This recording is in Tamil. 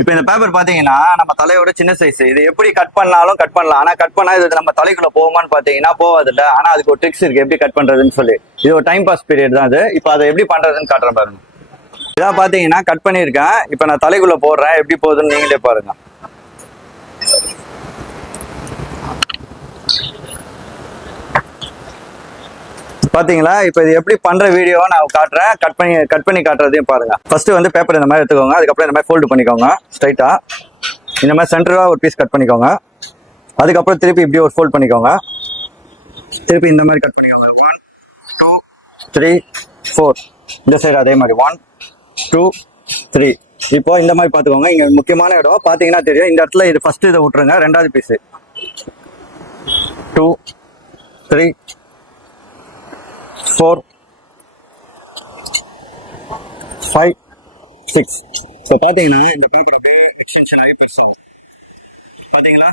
இப்போ இந்த பேப்பர் பாத்தீங்கன்னா நம்ம தலையோட சின்ன சைஸ். இது எப்படி கட் பண்ணாலும் கட் பண்ணலாம். ஆனா கட் பண்ணா இது நம்ம தலைக்குள்ள போகுமான்னு பாத்தீங்கன்னா போவாது இல்ல. ஆனா அதுக்கு ஒரு ட்ரிக்ஸ் இருக்கு எப்படி கட் பண்றதுன்னு சொல்லி. இது ஒரு டைம் பாஸ் பீரியட் தான் அது. இப்போ அதை எப்படி பண்றதுன்னு காட்டுறேன் பாருங்க. இதான் பாத்தீங்கன்னா கட் பண்ணிருக்கேன். இப்போ நான் தலைக்குள்ள போடுறேன், எப்படி போகுதுன்னு நீங்களே பாருங்க. பாத்தீங்களா? இப்போ இது எப்படி பண்ற வீடியோவை நான் காட்டுறேன். கட் பண்ணி காட்டுறதையும் பாருங்க. ஃபர்ஸ்ட் வந்து பேப்பர் இந்த மாதிரி எடுத்துக்கோங்க. அதுக்கப்புறம் இந்த மாதிரி ஃபோல்டு பண்ணிக்கோங்க ஸ்ட்ரைட்டா. இந்த மாதிரி சென்டரா ஒரு பீஸ் கட் பண்ணிக்கோங்க. அதுக்கப்புறம் திருப்பி இப்படி ஒரு ஃபோல்ட் பண்ணிக்கோங்க. திருப்பி இந்த மாதிரி கட் பண்ணிக்கோங்க. 1 2 3 4. இந்த சைடு அதே மாதிரி 1 2 3. இப்போ இந்த மாதிரி பாத்துக்கோங்க. இங்க முக்கியமான இடம் பாத்தீங்கன்னா தெரியும். இந்த இடத்துல இது ஃபர்ஸ்ட் இதை விட்டுருங்க. ரெண்டாவது பீஸ் 2 3 4 5 6. இப்போ பாத்தீங்கன்னா இந்த பேப்பர் அப்படியே எக்ஸ்டென்ஷன் ஆகி பெருசாகும். பாத்தீங்களா?